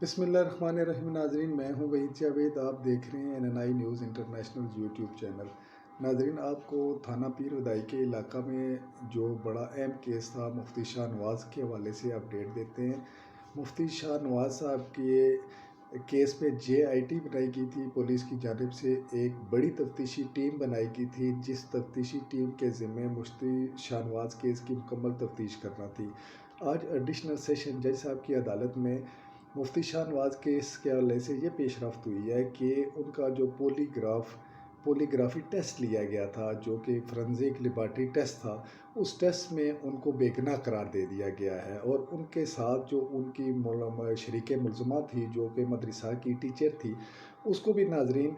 बिस्मिल्लाहिर्रहमानिर्रहीम। नाजरीन, मैं हूं वहीद जावेद। आप देख रहे हैं NNI news international YouTube channel. नाजरीन, आपको थाना पीर उदाई के इलाका में जो बड़ा अहम केस था मुफ्ती शाह नवाज़ के हवाले से अपडेट देते हैं। मुफ्ती शाह नवाज़ साहब के केस में JIT बनाई गई थी पुलिस की जानिब से। एक बड़ी तफ्तीशी टीम बनाई गई थी जिस तफ्तीशी टीम के ज़िम्मे मुफ्ती शाह नवाज़ केस की मुकम्मल तफ्तीश करना थी। आज एडिशनल सेशन जज साहब की अदालत में मुफ्ती शाह नवाज़ केस के हवाले से ये पेशरफ्त हुई है कि उनका जो पोलीग्राफी टेस्ट लिया गया था, जो कि फोरेंसिक लेबॉरेटरी टेस्ट था, उस टेस्ट में उनको बेगुनाह करार दे दिया गया है। और उनके साथ जो उनकी शरीक मुलज़मा थी, जो कि मदरसा की टीचर थी, उसको भी नाजरीन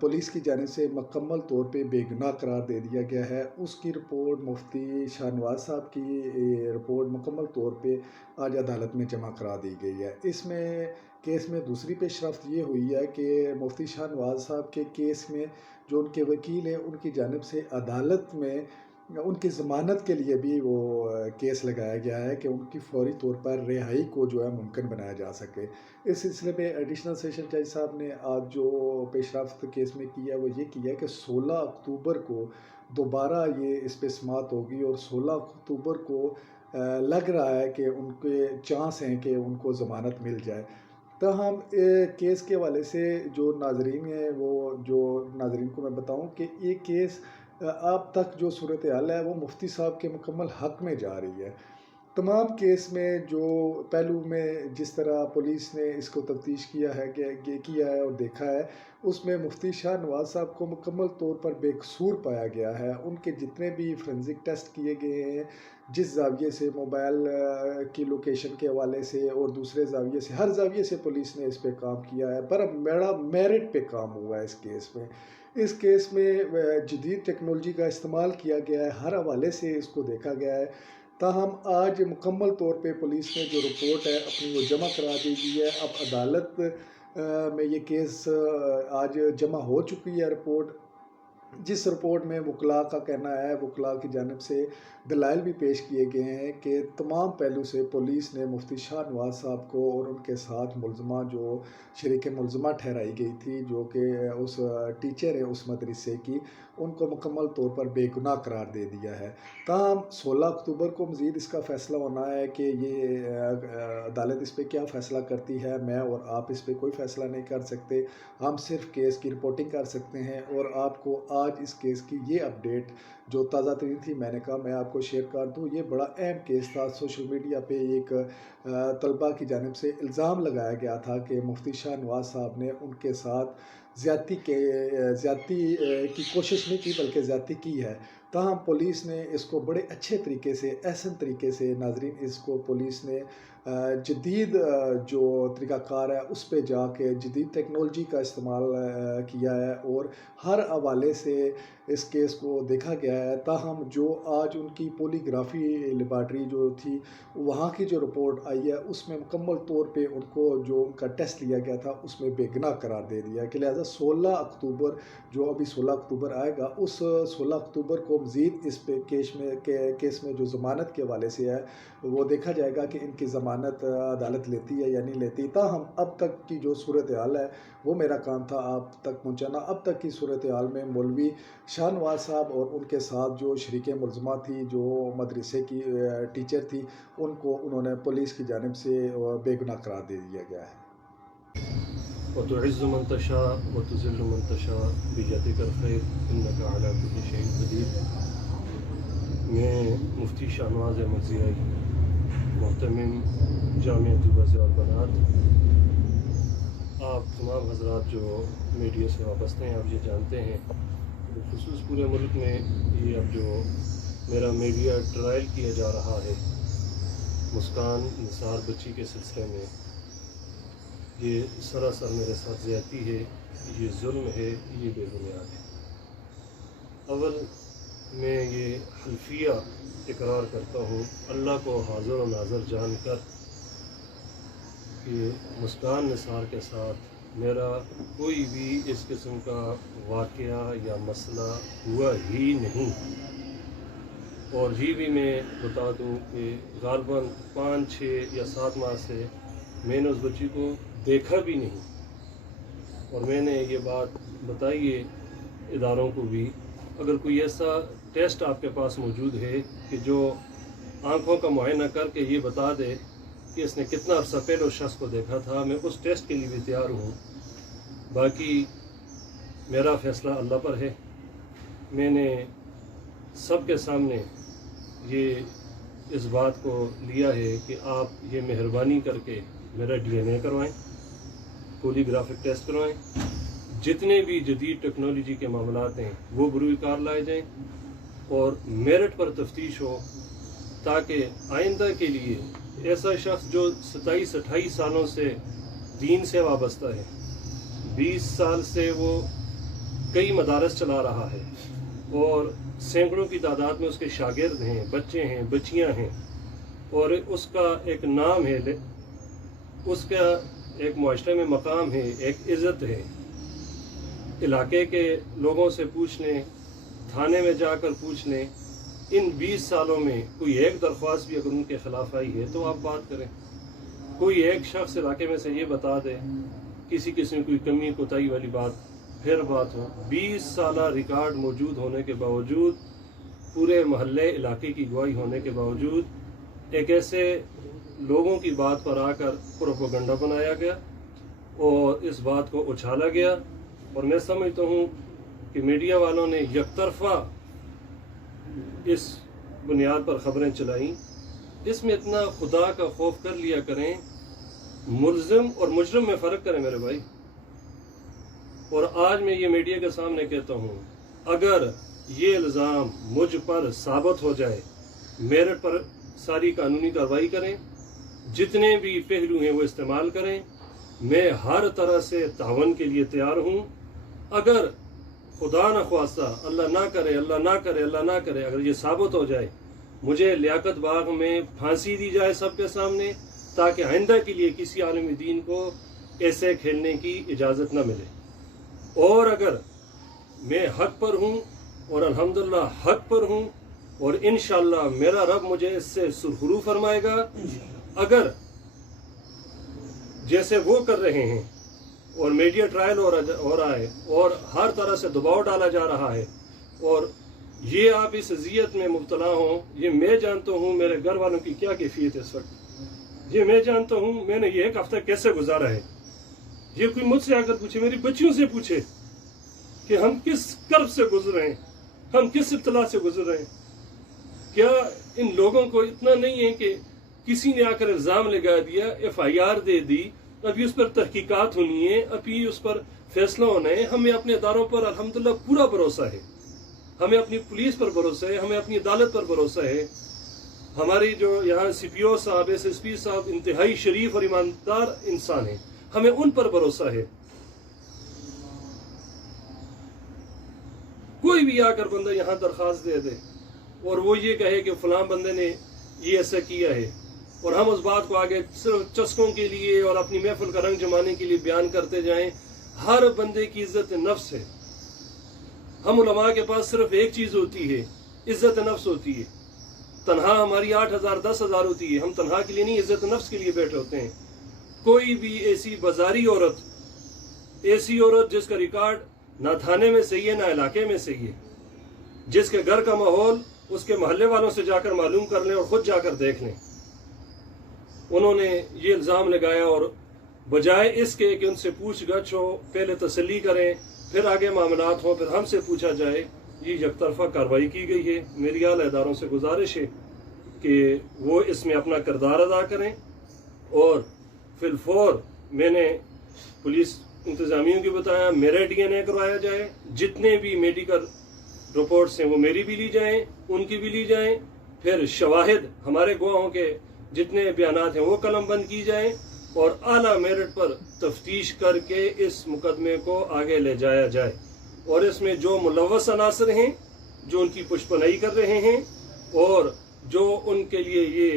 पुलिस की जानिब से मुकम्मल तौर पे बेगुनाह करार दे दिया गया है। उसकी रिपोर्ट मुफ्ती शाह नवाज़ साहब की रिपोर्ट मुकम्मल तौर पे आज अदालत में जमा करा दी गई है। इसमें केस में दूसरी पेशरफ्त ये हुई है कि मुफ्ती शाह नवाज़ साहब के केस में जो उनके वकील हैं, उनकी जानिब से अदालत में उनकी ज़मानत के लिए भी वो केस लगाया गया है कि उनकी फौरी तौर पर रिहाई को जो है मुमकिन बनाया जा सके। इस सिलसिले में एडिशनल सेशन जज साहब ने आज जो पेशरफ्त केस में किया वो ये किया कि 16 अक्टूबर को दोबारा ये इस पे समाअत होगी और 16 अक्टूबर को लग रहा है कि उनके चांस हैं कि उनको ज़मानत मिल जाए। ताहम केस के हवाले से जो नाजरीन हैं, वो जो नाजरीन को मैं बताऊं कि ये केस अब तक जो सूरत हाल है वो मुफ्ती साहब के मुकम्मल हक़ में जा रही है। तमाम केस में जो पहलू में जिस तरह पुलिस ने इसको तफ्तीश किया है कि किया है और देखा है, उसमें मुफ्ती शाह नवाज़ साहब को मुकम्मल तौर पर बेकसूर पाया गया है। उनके जितने भी फोरेंसिक टेस्ट किए गए हैं, जिस ज़ाविये से मोबाइल की लोकेशन के हवाले से और दूसरे ज़ाविये से, हर ज़ाविये से पुलिस ने इस पे काम किया है। पर बड़ा मेरिट पे काम हुआ है इस केस में। इस केस में जदीद टेक्नोलॉजी का इस्तेमाल किया गया है, हर हवाले से इसको देखा गया है। ताहम आज मुकम्मल तौर पे पुलिस ने जो रिपोर्ट है अपनी वो जमा करा दी गई है। अब अदालत में ये केस आज जमा हो चुकी है रिपोर्ट, जिस रिपोर्ट में वकला का कहना है, वकला की जानिब से दलाइल भी पेश किए गए हैं कि तमाम पहलू से पुलिस ने मुफ्ती शाह नवाज़ साहब को और उनके साथ मुलज़मा जो शरीक मुलज़मा ठहराई गई थी, जो कि उस टीचर है उस मदरसे की, उनको मुकम्मल तौर पर बेगुनाह करार दे दिया है। ताहम 16 अक्टूबर को मज़ीद इसका फ़ैसला होना है कि ये अदालत इस पर क्या फ़ैसला करती है। मैं और आप इस पर कोई फ़ैसला नहीं कर सकते, हम सिर्फ़ केस की रिपोर्टिंग कर सकते हैं। और आपको आज इस केस की ये अपडेट जो ताज़ा तरीन थी, मैंने कहा मैं आपको शेयर कर दूँ। ये बड़ा अहम केस था। सोशल मीडिया पे एक तलबा की जानिब से इल्ज़ाम लगाया गया था कि मुफ्ती शाह नवाज़ साहब ने उनके साथ ज़्यादती की कोशिश नहीं की बल्कि ज़्यादती की है। ताहम पुलिस ने इसको बड़े अच्छे तरीके से, एहसन तरीके से, नाजरीन, इसको पुलिस ने जदीद जो तरीक़ाकार है उस पे जाके जदीद टेक्नोलॉजी का इस्तेमाल किया है और हर हवाले से इस केस को देखा गया है। ताहम जो आज उनकी पोलीग्राफी लेबॉरेटरी जो थी, वहाँ की जो रिपोर्ट आई है उसमें मुकम्मल तौर पे उनको जो उनका टेस्ट लिया गया था उसमें बेगुनाह करार दे दिया कि लिहाजा 16 अक्टूबर जो अभी 16 अक्टूबर आएगा, उस 16 अक्टूबर को मज़ीद इस पे केस में जो ज़मानत के हवाले से है वो देखा जाएगा कि इनकी ज़मानत अदालत लेती है या नहीं लेती। ताहम अब तक की जो सूरत हाल है वो मेरा काम था आप तक पहुँचाना। अब तक की सूरत हाल में मौलवी शाह नवाज़ साहब और उनके साथ जो शरीक मुलज़मा थी, जो मदरसे की टीचर थी, उनको उन्होंने पुलिस की जानिब से बेगुनाह करार दे दिया गया है। वतुइज़्ज़ु मन तशा वतुज़िल्लु मन तशा बियदिकल खैर इन्नका अला कुल्लि शैइन क़दीर। मैं मुफ्ती शाह नवाज़ अहमद ज़ियाई, मोहतमिम जामिअतुल वज़ा और बनात, आप तमाम हज़रात जो मीडिया से वाबस्ते हैं, आप ये जानते हैं ख़ुसूस पूरे मुल्क में ये अब जो मेरा मीडिया ट्रायल किया जा रहा है मुस्कान निसार बच्ची के सिलसिले में, ये सरासर मेरे साथ ज़्यादती है, ये जुल्म है, ये बेबुनियाद है। अव्वल मैं ये हल्फिया इकरार करता हूँ अल्लाह को हाज़िर व नाज़र जानकर कि मुस्कान निसार के साथ मेरा कोई भी इस किस्म का वाक़या या मसला हुआ ही नहीं। और ये भी मैं बता दूँ कि ग़ालिबन 5, 6 या 7 माह से मैंने उस बच्ची को देखा भी नहीं और मैंने ये बात बताई है इदारों को भी। अगर कोई ऐसा टेस्ट आपके पास मौजूद है कि जो आंखों का मुआयना करके ये बता दे कि इसने कितना अरसा पहले उस शख्स को देखा था, मैं उस टेस्ट के लिए भी तैयार हूँ। बाकी मेरा फ़ैसला अल्लाह पर है। मैंने सबके सामने ये इस बात को लिया है कि आप ये मेहरबानी करके मेरा DNA करवाएं, पॉलीग्राफिक टेस्ट करवाएं, जितने भी जदीद टेक्नोलॉजी के मामलात हैं वो बरूए कार लाए जाएं और मेरिट पर तफ्तीश हो, ताकि आइंदा के लिए ऐसा शख्स जो 27-28 सालों से दीन से वाबस्ता है, 20 साल से वो कई मदारस चला रहा है और सैकड़ों की तादाद में उसके शागिर्द हैं, बच्चे हैं, बच्चियां हैं, और उसका एक नाम है, उसका एक मुआशरे में मकाम है, एक इज़्ज़त है। इलाके के लोगों से पूछ लें, थाने में जाकर पूछ लें, इन 20 सालों में कोई एक दरख्वास्त भी अगर उनके खिलाफ आई है तो आप बात करें। कोई एक शख्स इलाके में से ये बता दे किसी किस्म कोई कमी कोताही वाली बात, फिर बात हो। 20 साला रिकॉर्ड मौजूद होने के बावजूद, पूरे महल्ले इलाके की गवाही होने के बावजूद एक ऐसे लोगों की बात पर आकर प्रोपेगेंडा बनाया गया और इस बात को उछाला गया। और मैं समझता हूँ कि मीडिया वालों ने यकतरफा इस बुनियाद पर खबरें चलाई। इसमें इतना खुदा का खौफ कर लिया करें, मुल्ज़िम और मुजरिम में फ़र्क करें मेरे भाई। और आज मैं ये मीडिया के सामने कहता हूँ, अगर ये इल्ज़ाम मुझ पर साबित हो जाए, मेरिट पर सारी कानूनी कार्रवाई करें, जितने भी पहलू हैं वो इस्तेमाल करें। मैं हर तरह से तावन के लिए तैयार हूँ। अगर खुदा न ख्वास्ता, अल्लाह ना करे, अल्लाह ना करे, अल्लाह ना करे, अगर ये साबित हो जाए, मुझे लियाकत बाग में फांसी दी जाए सबके सामने, ताकि आइंदा के लिए किसी आलमी दीन को ऐसे खेलने की इजाज़त न मिले। और अगर मैं हक पर हूँ और अल्हम्दुलिल्लाह हक पर हूँ और इंशाअल्लाह मेरा रब मुझे इससे सुरखरू फरमाएगा। अगर जैसे वो कर रहे हैं और मीडिया ट्रायल हो रहा है और हर तरह से दबाव डाला जा रहा है और ये आप इस अजियत में मुब्तला हों, ये मैं जानता हूँ मेरे घर वालों की क्या कैफियत है इस वक्त। ये मैं जानता हूँ मैंने ये एक हफ्ता कैसे गुजारा है। ये कोई मुझसे आकर पूछे, मेरी बच्चियों से पूछे कि हम किस कर्ब से गुजर रहे हैं, हम किस इब्तला से गुजर रहे हैं। क्या इन लोगों को इतना नहीं है कि किसी ने आकर इल्ज़ाम लगा दिया, FIR दे दी, अभी उस पर तहकीकात होनी है, अभी उस पर फैसला होना है। हमें अपने अदारों पर अल्हम्दुलिल्लाह पूरा भरोसा है, हमें अपनी पुलिस पर भरोसा है, हमें अपनी अदालत पर भरोसा है। हमारी जो यहाँ CPO साहब, SSP साहब इंतहाई शरीफ और ईमानदार इंसान है, हमें उन पर भरोसा है। कोई भी आकर बंदा यहाँ दरखास्त दे दे और वो ये कहे कि फलां बंदे ने ये ऐसा किया है और हम उस बात को आगे सिर्फ चस्कों के लिए और अपनी महफिल का रंग जमाने के लिए बयान करते जाएं। हर बंदे की इज्जत नफ्स है। हम उलमा के पास सिर्फ एक चीज होती है, इज्जत नफ्स होती है। तनहा हमारी 8,000 10,000 होती है, हम तनहा के लिए नहीं, इज्जत नफ्स के लिए बैठे होते हैं। कोई भी ऐसी बाजारी औरत, ऐसी औरत जिसका रिकॉर्ड ना थाने में सही है ना इलाके में सही है, जिसके घर का माहौल उसके मोहल्ले वालों से जाकर मालूम कर लें और खुद जाकर देख लें। उन्होंने ये इल्ज़ाम लगाया और बजाय इसके कि उनसे पूछ गछ हो, पहले तसल्ली करें, फिर आगे मामलात हो, फिर हमसे पूछा जाए, ये यकतरफा कार्रवाई की गई है। मेरी आला इदारों से गुजारिश है कि वो इसमें अपना किरदार अदा करें और फिलफौर मैंने पुलिस इंतजामियों को बताया मेरा DNA करवाया जाए। जितने भी मेडिकल रिपोर्ट्स हैं वो मेरी भी ली जाएं, उनकी भी ली जाएं। फिर शवाहिद, हमारे गवाहों के जितने बयानात हैं वो कलम बंद की जाएं और आला मेरिट पर तफ्तीश करके इस मुकदमे को आगे ले जाया जाए। और इसमें जो मुलव्वस अनासर हैं, जो उनकी पुष्पनाई कर रहे हैं और जो उनके लिए ये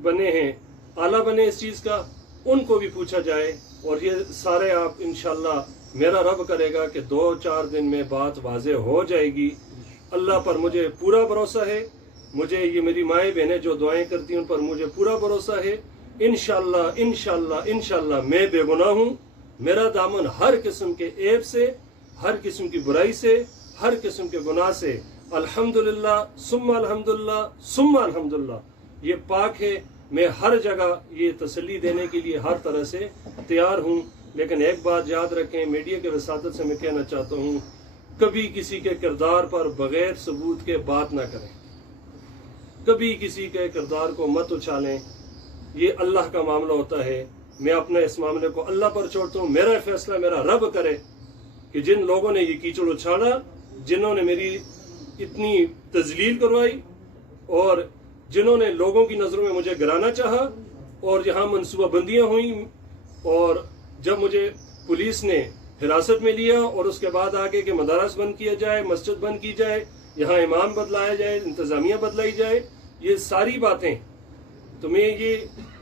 बने हैं, आला बने इस चीज़ का, उनको भी पूछा जाए। और ये सारे आप इंशाअल्लाह मेरा रब करेगा कि 2-4 दिन में बात वाज़े हो जाएगी। अल्लाह पर मुझे पूरा भरोसा है। मुझे ये मेरी माएँ बहनें जो दुआएं करती हैं उन पर मुझे पूरा भरोसा है इंशाअल्लाह इंशाअल्लाह इंशाअल्लाह मैं बेगुनाह हूँ। मेरा दामन हर किस्म के ऐब से, हर किस्म की बुराई से, हर किस्म के गुनाह से अल्हम्दुलिल्लाह सुम्मा अल्हम्दुलिल्लाह सुम्मा अल्हम्दुलिल्लाह ये पाक है। मैं हर जगह ये तसल्ली देने के लिए हर तरह से तैयार हूँ। लेकिन एक बात याद रखें, मीडिया के वसातत से मैं कहना चाहता हूँ, कभी किसी के किरदार पर बगैर सबूत के बात ना करें, कभी किसी के किरदार को मत उछालें। ये अल्लाह का मामला होता है। मैं अपने इस मामले को अल्लाह पर छोड़ता हूँ। मेरा फैसला मेरा रब करे कि जिन लोगों ने ये कीचड़ उछाला, जिन्होंने मेरी इतनी तजलील करवाई और जिन्होंने लोगों की नज़रों में मुझे गिराना चाहा, और यहाँ मनसूबाबंदियाँ हुई, और जब मुझे पुलिस ने हिरासत में लिया और उसके बाद आगे कि मदारस बंद किया जाए, मस्जिद बंद की जाए, यहाँ इमाम बदलाया जाए, इंतज़ामिया बदलाई जाए, ये सारी बातें, तो मैं ये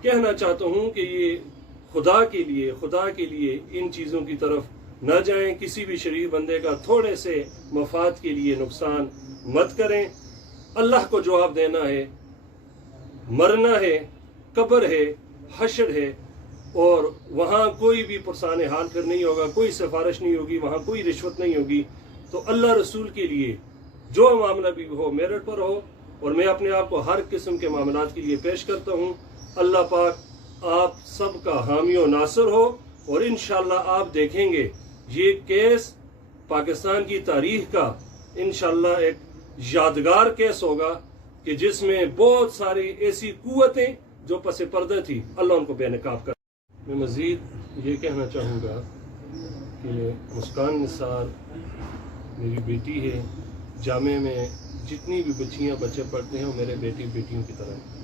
कहना चाहता हूँ कि ये खुदा के लिए इन चीज़ों की तरफ न जाएं। किसी भी शरीफ बंदे का थोड़े से मफाद के लिए नुकसान मत करें। अल्लाह को जवाब देना है, मरना है, कब्र है, हशर है, और वहाँ कोई भी पुरसाने हाल कर नहीं होगा, कोई सिफारिश नहीं होगी, वहाँ कोई रिश्वत नहीं होगी। तो अल्लाह रसूल के लिए जो मामला भी हो मेरिट पर हो, और मैं अपने आप को हर किस्म के मामलात के लिए पेश करता हूँ। अल्लाह पाक आप सबका हामी और नासर हो, और इंशाअल्लाह आप देखेंगे ये केस पाकिस्तान की तारीख का इंशाअल्लाह एक यादगार केस होगा कि जिसमें बहुत सारी ऐसी कुव्वतें जो पसे पर्दा थी, अल्लाह उनको बेनकाब कर। मैं मज़ीद ये कहना चाहूँगा कि मुस्कान निसार मेरी बेटी है। जामे में जितनी भी बच्चियाँ बच्चे पढ़ते हैं वो मेरे बेटियों की तरह हैं।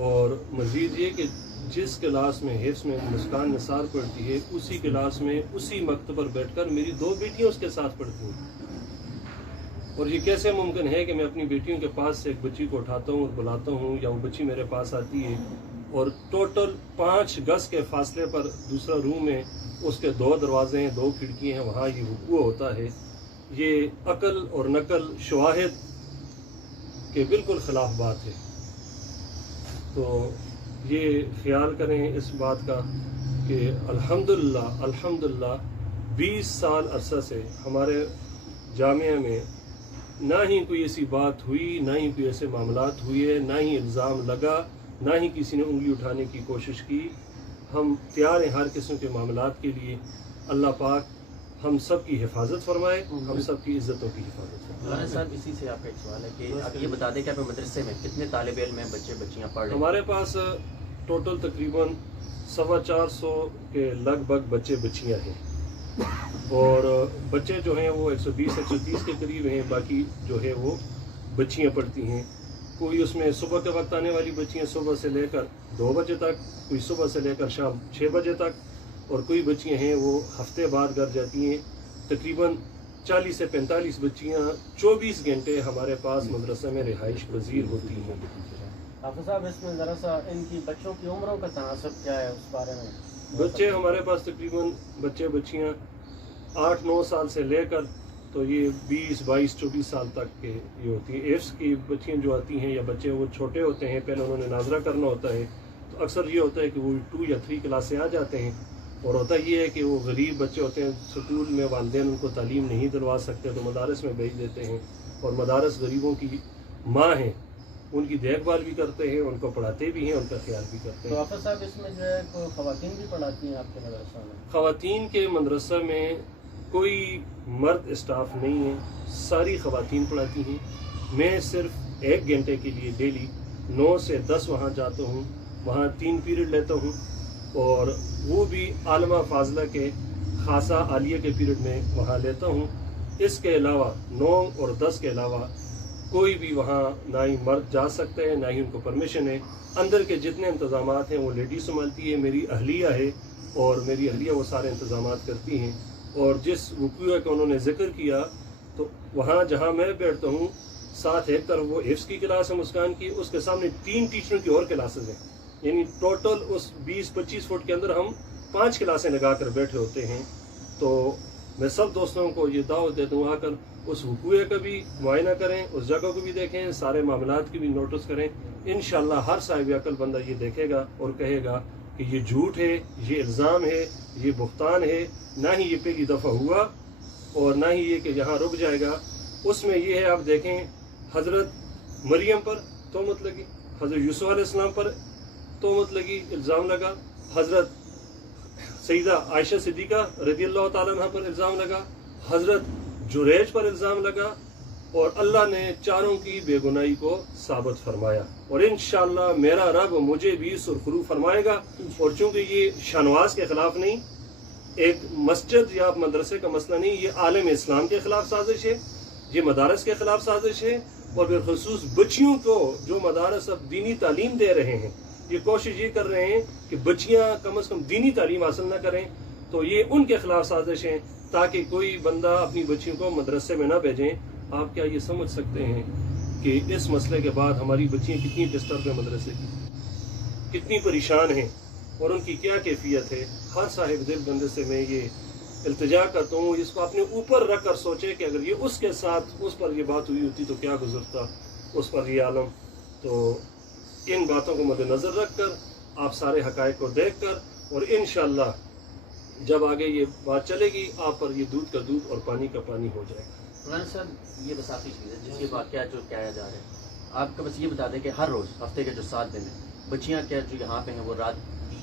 और मज़ीद ये कि जिस क्लास में हिफ्ज़ में मुस्कान निसार पढ़ती है, उसी क्लास में उसी मकतब पर बैठकर मेरी 2 बेटियाँ उसके साथ पढ़ती हैं। और ये कैसे मुमकिन है कि मैं अपनी बेटियों के पास से एक बच्ची को उठाता हूँ और बुलाता हूँ, या वो बच्ची मेरे पास आती है, और टोटल 5 गज के फासले पर दूसरा रूम है, उसके 2 दरवाजे हैं, 2 खिड़कियाँ हैं, वहाँ ये वक़ूअ होता है। ये अकल और नकल शवाहिद के बिल्कुल ख़िलाफ़ बात है। तो ये ख्याल करें इस बात का कि अल्हम्दुलिल्लाह 20 साल अरसा से हमारे जामिया में ना ही कोई ऐसी बात हुई, ना ही कोई ऐसे मामलात हुए, ना ही इल्ज़ाम लगा, ना ही किसी ने उंगली उठाने की कोशिश की। हम तैयार हैं हर किस्म के मामलात के लिए। अल्लाह पाक हम सब की हिफाजत फरमाए, हम सब की इज्जतों की हिफाजत फरमाए। मौलाना साहब, इसी से आपका एक सवाल है कि आप ये बता दें कि आपके मदरसे में कितने तालिब इल्म हैं, बच्चे बच्चियाँ पढ़ रहे हैं? हमारे पास टोटल तकरीबन 450 के लगभग बच्चे बच्चियाँ हैं, और बच्चे जो हैं वो 120-130 के करीब हैं। बाकी जो है वो बच्चियाँ पढ़ती हैं। कोई उसमें सुबह के वक्त आने वाली बच्चियाँ सुबह से लेकर 2 बजे तक, कोई सुबह से लेकर शाम 6 बजे तक, और कोई बच्चियाँ हैं वो हफ्ते बाद घर जाती हैं। तकरीबन 40 से 45 बच्चियाँ 24 घंटे हमारे पास मदरसे में रिहाइश पजीर होती हैं। हाफिज़ साहब, इसमें ज़रा सा इनकी बच्चों की उम्रों का तनासब क्या है, उस बारे में? बच्चे हमारे पास तकरीबन बच्चे बच्चियाँ 8-9 साल से लेकर तो ये 20-22-24 साल तक के ये होती हैं। एफ्स की बच्चियाँ जो आती हैं या बच्चे वो छोटे होते हैं, पहले उन्होंने नाजरा करना होता है, तो अक्सर ये होता है कि वो 2 या 3 क्लास से आ जाते हैं। और होता ये है कि वो गरीब बच्चे होते हैं, स्कूल में वालिदैन उनको तालीम नहीं दिलवा सकते, तो मदारस में भेज देते हैं, और मदारस गरीबों की माँ हैं, उनकी देखभाल भी करते हैं, उनको पढ़ाते भी हैं, उनका ख्याल भी करते हैं। तो हाफिज़ साहब, इसमें जो है कोई ख़वातीन भी पढ़ाती हैं आपके मदरसा में? ख़वातीन के मदरसा में कोई मर्द स्टाफ नहीं है, सारी ख़वातीन पढ़ाती हैं। मैं सिर्फ 1 घंटे के लिए डेली 9 से 10 वहाँ जाता हूँ, वहाँ 3 पीरियड लेता हूँ, और वो भी आलमा फाजला के खासा आलिया के पीरियड में वहाँ लेता हूँ। इसके अलावा 9 और 10 के अलावा कोई भी वहाँ ना ही मर्द जा सकते हैं, ना ही उनको परमिशन है। अंदर के जितने इंतज़ामात हैं वो लेडीज़ संभालती है, मेरी अहलिया है, और मेरी अहलिया वो सारे इंतज़ामात करती हैं। और जिस वक़ूआ का उन्होंने ज़िक्र किया, तो वहाँ जहाँ मैं बैठता हूँ, साथ एक तरफ वो हिफ्ज़ की क्लास है मुस्कान की, उसके सामने 3 टीचरों की और क्लासेस हैं, यानी टोटल उस 20-25 फुट के अंदर हम 5 क्लासें लगा कर बैठे होते हैं। तो मैं सब दोस्तों को ये दावत देता हूँ, आकर उस हुकूए का भी मुआयना करें, उस जगह को भी देखें, सारे मामलात की भी नोटिस करें। इंशाअल्लाह हर साहिब अकल बंदा ये देखेगा और कहेगा कि ये झूठ है, ये इल्ज़ाम है, ये बुहतान है, ना ही ये पहली दफ़ा हुआ और ना ही ये कि यहाँ रुक जाएगा। उसमें ये है, आप देखें, हज़रत मरियम पर तोहमत लगी, हज़रत यूसुफ अलैहिस्सलाम पर तोहमत लगी, इल्ज़ाम लगा, हज़रत सईदा आयशा सिद्दीक़ा रज़ियल्लाहु ताला अन्हा पर इल्ज़ाम लगा, हज़रत जुरैज पर इल्ज़ाम लगा, और अल्लाह ने चारों की बेगुनाही को साबित फरमाया। और इंशाअल्लाह मेरा रब मुझे भी सुरखरू फरमाएगा। और चूंकि ये शाहनवाज के खिलाफ नहीं, एक मस्जिद या मदरसे का मसला नहीं, ये आलम इस्लाम के खिलाफ साजिश है, ये मदारस के खिलाफ साजिश है। और बिलखुसूस बच्चियों को जो मदारस अब दीनी तालीम दे रहे हैं, ये कोशिश ये कर रहे हैं कि बच्चियां कम से कम दीनी तालीम हासिल न करें, तो ये उनके खिलाफ साजिश है, ताकि कोई बंदा अपनी बच्चियों को मदरसे में ना भेजें। आप क्या ये समझ सकते हैं कि इस मसले के बाद हमारी बच्चियां कितनी डिस्टर्ब है मदरसे की, कितनी परेशान हैं और उनकी क्या कैफियत है। हर साहिब दिल बंदे से मैं ये इल्तिजा करता हूँ, इसको अपने ऊपर रख कर सोचे कि अगर ये उसके साथ उस पर ये बात हुई होती तो क्या गुजरता उस पर ये आलम। तो इन बातों को मद्देनज़र रख कर, आप सारे हक़ाइक़ को देख कर, और इंशाअल्लाह जब आगे ये बात चलेगी, आप पर ये दूध का दूध और पानी का पानी हो जाएगा। मौलाना साहब, ये बस आखिरी चीज़ है जिसके वाक़या जो कहा जा रहा है, आपका बस ये बता दें कि हर रोज़ हफ्ते के जो 7 दिन है, बच्चियाँ क्या जो यहाँ पे हैं वो रात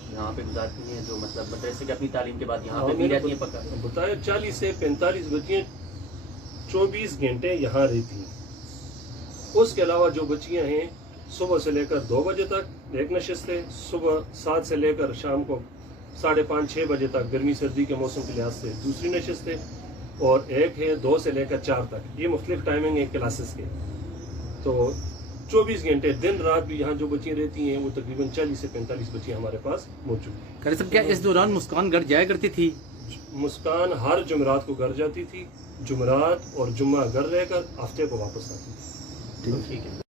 यहाँ पे गुजारती हैं, जो मतलब मदरसे की अपनी तालीम के बाद यहाँ पे भी रहती हैं? पक्का बताया 40 से 45 बच्चियाँ 24 घंटे यहाँ रहती हैं। उसके अलावा जो बच्चियाँ हैं, सुबह से लेकर 2 बजे तक एक नशिस्त है, सुबह 7 से लेकर शाम को 5:30-6 बजे तक गर्मी सर्दी के मौसम के लिहाज से दूसरी नशिस्त है, और एक है 2 से लेकर 4 तक। ये मुख्तलिफ टाइमिंग है क्लासेस के। तो 24 घंटे दिन रात भी यहाँ जो बच्चियाँ रहती हैं, वो तकरीबन 40 से 45 बच्चियाँ हमारे पास मौजूद हैं। कारी साहब, क्या इस दौरान मुस्कान घर जाया करती थी? मुस्कान हर जुमरात को घर जाती थी, जुमरात और जुम्मा घर रहकर हफ्ते को वापस आती थी। ठीक है।